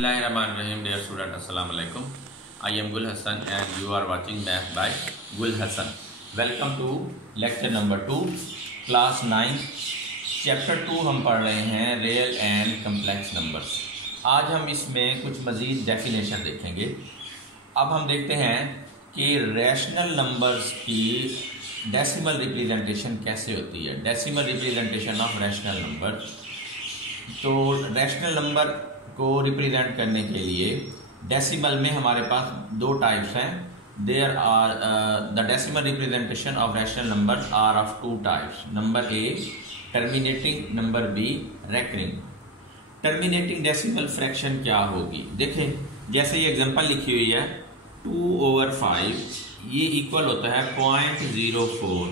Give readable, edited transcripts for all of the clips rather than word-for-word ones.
Bismillahirrahmanirrahim, dear student, assalamu alaikum. I am Gul Hassan and you are watching Math by Gul Hassan. Welcome to lecture number 2, class 9, chapter 2 हम पढ़ रहे हैं real and complex numbers. आज हम इसमें कुछ मज़ीद डेफिनेशन देखेंगे। अब हम देखते हैं कि रैशनल नंबर्स की डेसिमल रिप्रेजेंटेशन कैसे होती है। Decimal representation of rational number. तो रैशनल नंबर को रिप्रेजेंट करने के लिए डेसिमल में हमारे पास दो टाइप्स हैं। There are the decimal representation of rational numbers are of two types. Number A terminating, number B recurring. Terminating decimal fraction क्या होगी? देखें, जैसे ये एग्जांपल लिखी हुई है 2/5, ये इक्वल होता है 0.04।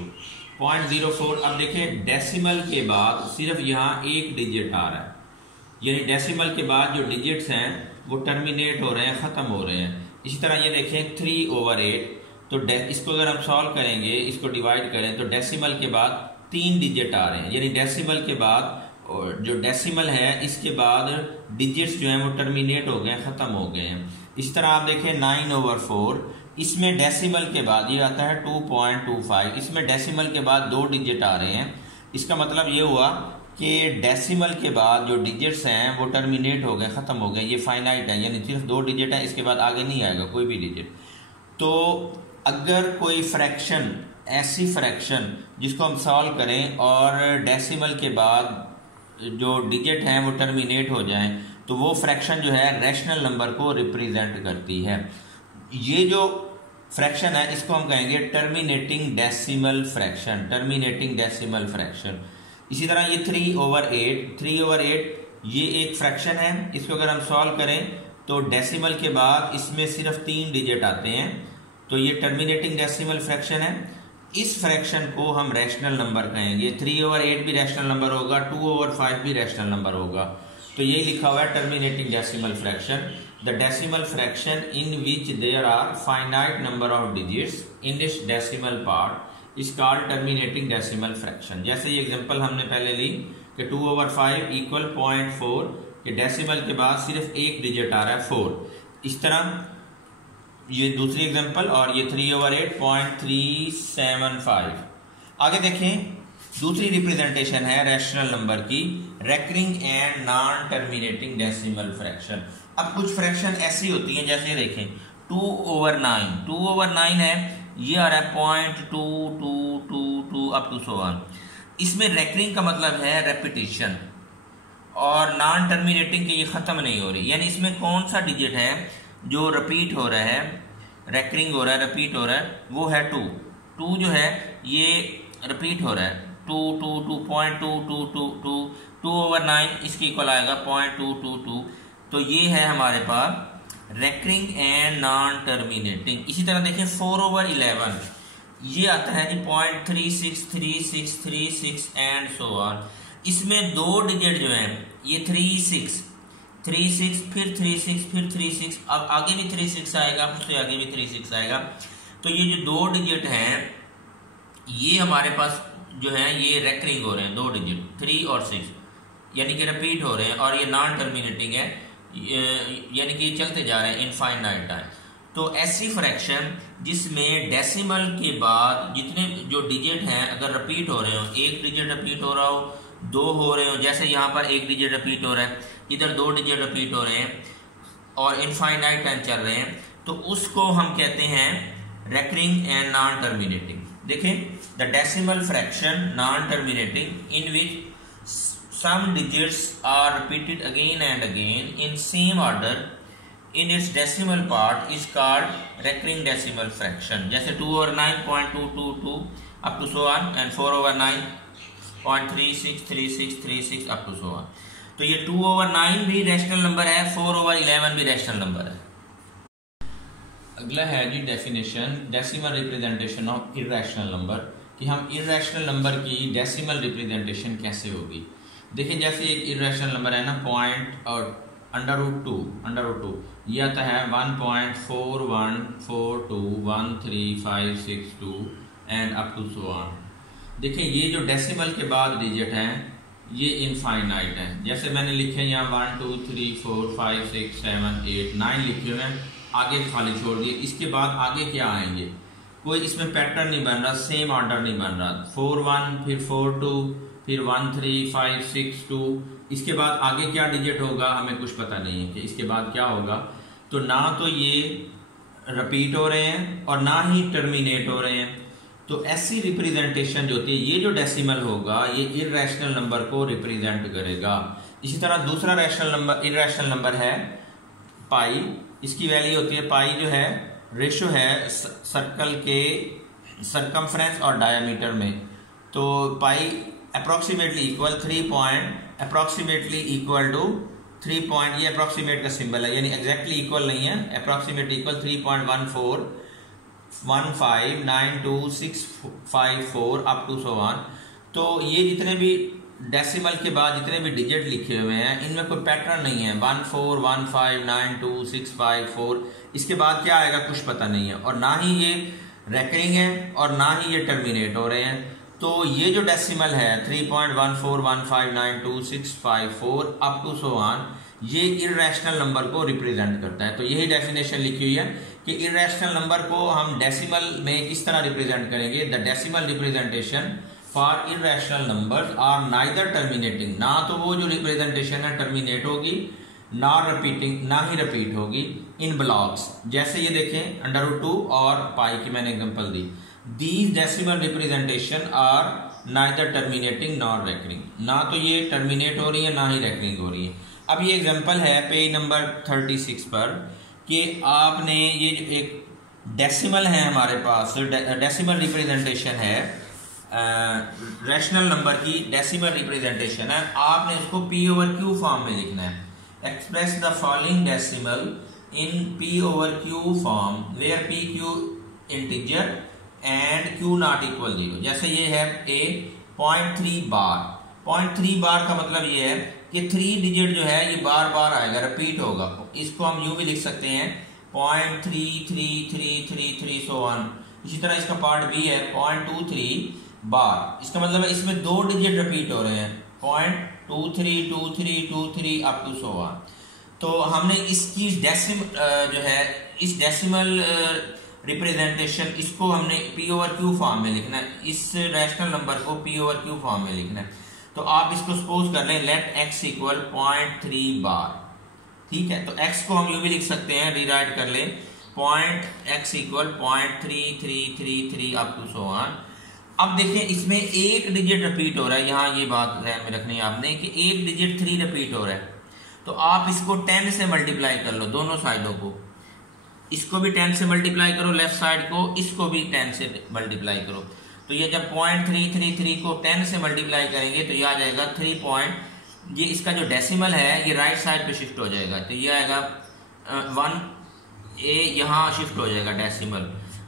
0.04। अब देखें डेसिमल के बाद सिर्फ यहाँ एक डिजिट आ रहा है, यानी डेसिमल के बाद जो डिजिट्स हैं वो टर्मिनेट हो रहे हैं, ख़त्म हो रहे हैं। इसी तरह ये देखें 3/8, तो इसको अगर हम सॉल्व करेंगे, इसको डिवाइड करें तो डेसिमल के बाद 3 डिजिट आ रहे हैं, यानी डेसिमल के बाद जो डेसिमल है इसके बाद डिजिट्स जो हैं वो टर्मिनेट हो गए, ख़त्म हो गए हैं। इसी तरह आप देखें 9/4, इसमें डेसिमल के बाद ये आता है 2.25, इसमें डेसिमल के बाद 2 डिजिट आ रहे हैं। इसका मतलब ये हुआ कि डेसिमल के बाद जो डिजिट्स हैं वो टर्मिनेट हो गए, ख़त्म हो गए, ये फाइनाइट है, यानी सिर्फ 2 डिजिट है, इसके बाद आगे नहीं आएगा कोई भी डिजिट। तो अगर कोई फ्रैक्शन, ऐसी फ्रैक्शन जिसको हम सॉल्व करें और डेसिमल के बाद जो डिजिट हैं वो टर्मिनेट हो जाएं, तो वो फ्रैक्शन जो है रैशनल नंबर को रिप्रेजेंट करती है। ये जो फ्रैक्शन है इसको हम कहेंगे terminating decimal fraction. Terminating decimal fraction. इसी तरह ये 3/8 ये एक फ्रैक्शन है। इसको अगर हम सॉल्व करें तो डेसिमल के बाद इसमें सिर्फ 3 डिजिट आते हैं, तो ये टर्मिनेटिंग डेसिमल फ्रैक्शन है। इस फ्रैक्शन को हम रैशनल नंबर कहेंगे। 3/8 भी रैशनल नंबर होगा, 2/5 भी रैशनल नंबर होगा। तो यही लिखा हुआ है terminating decimal fraction. The decimal fraction in which there are finite number of digits in this decimal part is called terminating decimal fraction. जैसे ये एग्जांपल हमने पहले ली कि 2/5 इक्वल 0.4, कि डेसिमल के बाद सिर्फ एक डिजिट आ रहा है 4। इस तरह ये दूसरी एग्जांपल, और ये 3/8 0.375। आगे देखें, दूसरी रिप्रेजेंटेशन है रैशनल नंबर की recurring and non terminating decimal fraction. अब कुछ फ्रैक्शन ऐसी होती हैं, जैसे देखें 2/9 है, ये आ रहा है 0.2222 अप टू 1। इसमें रेकरिंग का मतलब है रेपिटेशन, और नॉन टर्मिनेटिंग के ये खत्म नहीं हो रही, यानी इसमें कौन सा डिजिट है जो रिपीट हो रहा है, रेकरिंग हो रहा है, रिपीट हो रहा है, वो है 2 जो है ये रिपीट हो रहा है 2.2222 2/9 इसके इक्वल आएगा 0.222। तो ये है हमारे पास रेकरिंग एंड नॉन टर्मिनेटिंग। इसी तरह देखिए 4/11 ये आता है जी 0.363636 एंड सो ऑन। इसमें 2 डिजिट जो हैं ये 36 फिर 36 फिर 36, अब आगे भी 36 आएगा, उससे आगे भी 36 आएगा। तो ये जो 2 डिजिट हैं ये हमारे पास जो है ये रेकरिंग हो रहे हैं, 2 डिजिट 3 और 6, यानी कि रिपीट हो रहे हैं, और ये नॉन टर्मिनेटिंग है, यानी कि चलते जा रहे हैं इनफाइनाइट टाइम। तो ऐसी फ्रैक्शन जिसमें डेसिमल के बाद जितने जो डिजिट हैं अगर रिपीट हो रहे हो, एक डिजिट रिपीट हो रहा हो, 2 हो रहे हो, जैसे यहाँ पर एक डिजिट रिपीट हो रहा है, इधर 2 डिजिट रिपीट हो रहे हैं और इनफाइनाइट टाइम चल रहे हैं, तो उसको हम कहते हैं रेकरिंग एंड नॉन टर्मिनेटिंग। देखें, the decimal fraction non terminating in which some digits are repeated again and again in same order in its decimal part is called recurring decimal fraction। जैसे 2/9 0.222 up to so on, and 4/9 0.363636 up to so on। तो ये 2/9 भी rational number है, 4/11 भी rational number है। अगला है जी definition decimal representation of irrational number, कि हम इर्रेशनल नंबर की डेसिमल रिप्रेजेंटेशन कैसे होगी। देखिए, जैसे एक इर्रेशनल नंबर है ना, √2 ये आता है 1.4142135562 and up to so on. देखिए, ये जो डेसिमल के बाद डिजिट हैं ये इनफाइनाइट है। जैसे मैंने लिखे यहाँ 1 2 3 4 5 6 7 8 9 लिखे हुए हैं, आगे खाली छोड़ दिए। इसके बाद आगे क्या आएंगे, कोई इसमें पैटर्न नहीं बन रहा, सेम ऑर्डर नहीं बन रहा। 4 1 फिर 4 2 फिर 1 3 5 6 2। इसके बाद आगे क्या डिजिट होगा हमें कुछ पता नहीं है कि इसके बाद क्या होगा। तो ना तो ये रिपीट हो रहे हैं और ना ही टर्मिनेट हो रहे हैं। तो ऐसी रिप्रेजेंटेशन जो होती है, ये जो डेसिमल होगा ये इररेशनल नंबर को रिप्रेजेंट करेगा। इसी तरह दूसरा रैशनल नंबर, इररेशनल नंबर है पाई। इसकी वैल्यू होती है, पाई जो है रेशो है सर्कल के सरकमफ्रेंस और डायमीटर में। तो पाई अप्रोक्सीमेटली इक्वल 3 पॉइंट, ये अप्रोक्सीमेट का सिंबल है, यानी एग्जैक्टली इक्वल नहीं है, approximately equal 3.14159265 up to so on. तो ये जितने भी डेसिमल के बाद जितने भी डिजिट लिखे हुए हैं इनमें कोई पैटर्न नहीं है। 14159265 इसके बाद क्या आएगा कुछ पता नहीं है, और ना ही ये रेकरिंग है और ना ही ये टर्मिनेट हो रहे हैं। तो ये जो डेसिमल है 3.14159265 अप टू सो ऑन, ये इररेशनल नंबर को रिप्रेजेंट करता है। तो यही डेफिनेशन लिखी हुई है कि इररेशनल नंबर को हम डेसिमल में किस तरह रिप्रेजेंट करेंगे। The decimal representation for irrational numbers are neither terminating, ना तो वो जो रिप्रेजेंटेशन है टर्मिनेट होगी ना रिपीटिंग, ना ही रिपीट होगी, इन ब्लॉक्स। जैसे ये देखें √2 और पाई की मैंने example the. These decimal representation are neither terminating nor recurring, ना तो ये टर्मिनेट हो रही है ना ही रेकरिंग हो रही है। अब ये एग्जांपल है पेज नंबर 36 पर कि आपने ये जो एक डेसिमल है हमारे पास, डेसिमल रिप्रेजेंटेशन है रैशनल नंबर की डेसिमल रिप्रेजेंटेशन है, आपने इसको P/Q फॉर्म में लिखना है। Express the following decimal in P/Q form where PQ integer and Q not equal 0। जैसे ये है A 0.3 बार, 0.3 बार का मतलब ये है कि 3 डिजिट जो है ये बार बार आएगा, रिपीट होगा। इसको हम यूं भी लिख सकते हैं 0.3333 सो ऑन। इसी तरह इसका पार्ट B है 0.23 बार, इसका मतलब है इसमें 2 डिजिट रिपीट हो रहे हैं 0.232323 अप टू सो ऑन। तो हमने इसकी जो है इस डेसिमल रिप्रेजेंटेशन, इसको हमने P/Q फॉर्म में लिखना है, इस रैशनल नंबर को P/Q फॉर्म में लिखना है। तो आप इसको सपोज कर लें लेट x इक्वल 0.3 बार, ठीक है। तो x को हम यूं भी लिख सकते हैं, रीराइट कर लें x equal 0.3333 up to so on. अब देखें इसमें एक डिजिट रिपीट हो रहा है, यहाँ ये बात ध्यान में रखनी है आपने कि एक डिजिट 3 रिपीट हो रहा है। तो आप इसको 10 से मल्टीप्लाई कर लो दोनों साइडों को, इसको भी 10 से मल्टीप्लाई करो लेफ्ट साइड को, इसको भी 10 से मल्टीप्लाई करो। तो ये जब 0.333 को 10 से मल्टीप्लाई करेंगे तो ये आ जाएगा 3. ये इसका जो डेसिमल है ये राइट साइड पे शिफ्ट हो जाएगा, तो ये आएगा 1A यहाँ शिफ्ट हो जाएगा डेसिमल,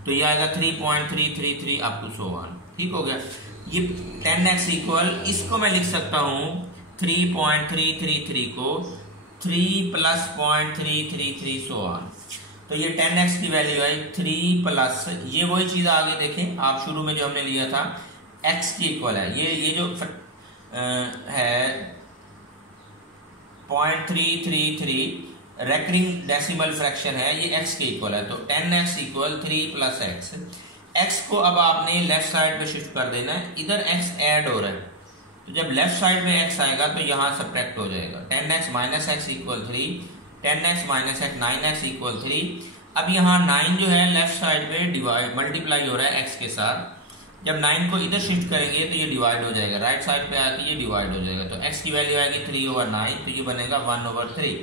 तो ये आएगा 3.333 अप टू सो ऑन। ठीक हो गया। ये 10x इक्वल, इसको मैं लिख सकता हूँ 3.333 को 3 प्लस 0.333 सो ऑन। तो ये 10x की वैल्यू आई 3 प्लस, ये वही चीज आगे देखें आप शुरू में जो हमने लिया था x की इक्वल है, ये जो है 0.333 रेकरिंग डेसिमल फ्रैक्शन है, ये x के इक्वल है। तो 10x equal 3 plus x, x को अब आपने लेफ्ट साइड पे शिफ्ट कर देना है, इधर x ऐड हो रहा है, तो जब लेफ्ट साइड में x आएगा तो यहाँ सब्ट्रैक्ट हो जाएगा। 10x minus x equal 3, 10x minus x 9x equal 3। अब यहाँ 9 जो है लेफ्ट साइड पे डिवाइड मल्टीप्लाई हो रहा है x के साथ, जब 9 को इधर शिफ्ट करेंगे तो ये डिवाइड हो जाएगा, राइट साइड पे आके ये डिवाइड हो जाएगा। तो x की वैल्यू आएगी 3/9, तो ये बनेगा 1/3।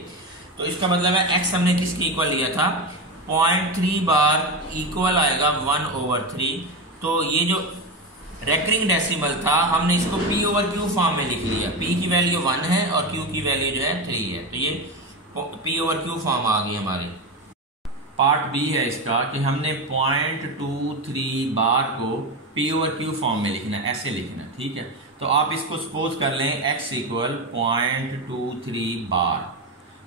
तो इसका मतलब है x हमने किसके इक्वल लिया था 0.3 बार इक्वल आएगा 1/3। तो ये जो रेकरिंग डेसिमल था हमने इसको P/Q फॉर्म में लिख लिया, P की वैल्यू 1 है और Q की वैल्यू जो है 3 है, तो ये P/Q फॉर्म आ गई हमारी। पार्ट B है इसका कि हमने 0.23 बार को P/Q फॉर्म में लिखना, ऐसे लिखना, ठीक है। तो आप इसको सपोज कर लें x इक्वल 0.23 बार,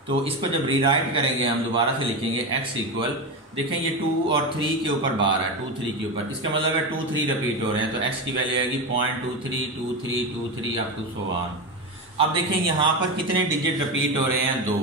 तो इसको जब रीराइट करेंगे हम दोबारा से लिखेंगे x इक्वल, देखें ये 2 और 3 के ऊपर बार है, 2 3 के ऊपर, इसका मतलब है 2 3 रिपीट हो रहे हैं, तो x की वैल्यू आएगी 0.232323 अप टू सो ऑन। अब देखें यहाँ पर कितने डिजिट रिपीट हो रहे हैं, 2।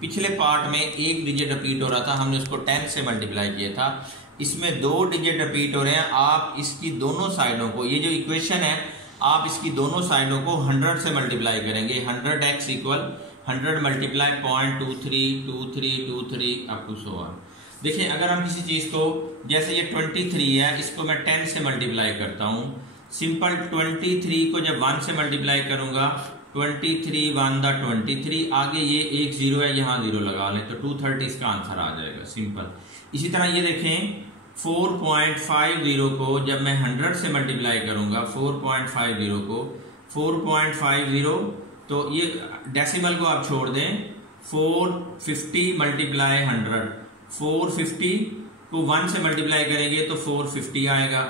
पिछले पार्ट में 1 डिजिट रिपीट हो रहा था, हमने उसको 10 से मल्टीप्लाई किया था। इसमें 2 डिजिट रिपीट हो रहे हैं। आप इसकी दोनों साइडों को, ये जो इक्वेशन है, आप इसकी दोनों साइडों को 100 से मल्टीप्लाई करेंगे। 100x equal 100 multiply 0.232323 up to so on. देखिए अगर हम किसी चीज को, जैसे ये 23 है, इसको मैं 10 से मल्टीप्लाई करता हूँ। सिंपल 23 को जब 1 से मल्टीप्लाई करूंगा, 23 1 दा 23, आगे ये एक 0 है, यहाँ 0 लगा लें तो 230 इसका आंसर आ जाएगा, सिंपल। इसी तरह ये देखें 4.50 को जब मैं 100 से मल्टीप्लाई करूंगा, 4.50 को 4.50, तो ये डेसिमल को आप छोड़ दें, 450 मल्टीप्लाई 100, 450 को 1 से मल्टीप्लाई करेंगे तो 450 आएगा।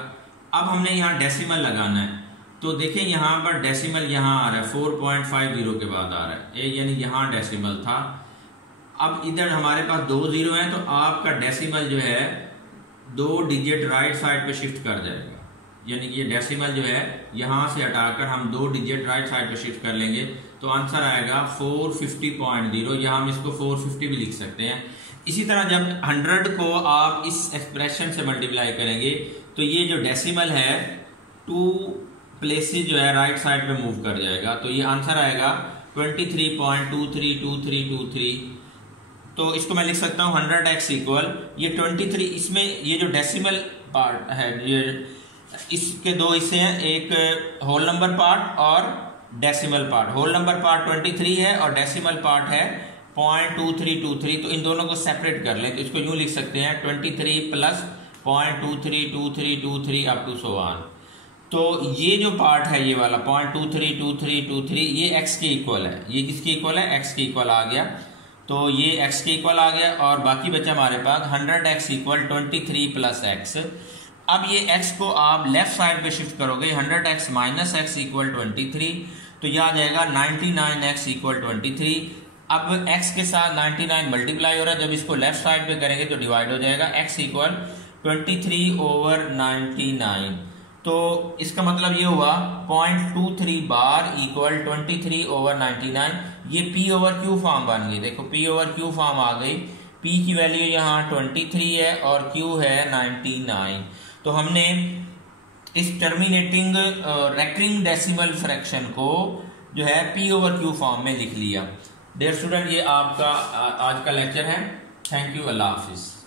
अब हमने यहाँ डेसिमल लगाना है, तो देखें यहाँ पर डेसिमल यहाँ आ रहा है, 4.50 के बाद आ रहा है, यानी यहाँ डेसिमल था। अब इधर हमारे पास 2 0 हैं, तो आपका डेसिमल जो है 2 डिजिट राइट साइड पे शिफ्ट कर जाएगा, यानी कि ये डेसिमल जो है यहाँ से हटाकर हम 2 डिजिट राइट साइड पे शिफ्ट कर लेंगे, तो आंसर आएगा 450.0। यहाँ हम इसको 450 भी लिख सकते हैं। इसी तरह जब 100 को आप इस एक्सप्रेशन से मल्टीप्लाई करेंगे, तो ये जो डेसिमल है 2 प्लेसेस जो है राइट साइड पे मूव कर जाएगा, तो ये आंसर आएगा 23.232323। तो इसको मैं लिख सकता हूँ 100x इक्वल ये 23, इसमें ये जो डेसिमल पार्ट है, ये इसके 2 हिस्से हैं, एक होल नंबर पार्ट और decimal part. Whole number part 23 है और डेसिमल पार्ट है 0.2323, तो इन दोनों को सेपरेट कर लें, तो इसको यूं लिख सकते हैं 23 plus 0.232323 up to so on. तो ये जो पार्ट है ये वाला 0.232323 ये x के इक्वल है, ये किसके इक्वल है, x के इक्वल आ गया, तो ये x के इक्वल आ गया। और बाकी बचा हमारे पास 100x इक्वल 23 प्लस x। अब ये x को आप लेफ्ट साइड पे शिफ्ट करोगे, 100x माइनस x इक्वल 23, तो यह आ जाएगा 99x इक्वल 23। अब x के साथ 99 मल्टीप्लाई हो रहा है, जब इसको लेफ्ट साइड पे करेंगे तो डिवाइड हो जाएगा, x इक्वल 23/99। तो इसका मतलब ये हुआ 0.23 बार इक्वल 23/99। ये p/q फॉर्म बन गई। देखो p/q फॉर्म आ गई, p की वैल्यू यहाँ 23 है और q है 99। तो हमने इस टर्मिनेटिंग रेकरिंग डेसिमल फ्रैक्शन को जो है p/q फॉर्म में लिख लिया। डियर स्टूडेंट, ये आपका आज का लेक्चर है। Thank you, Allah Hafiz.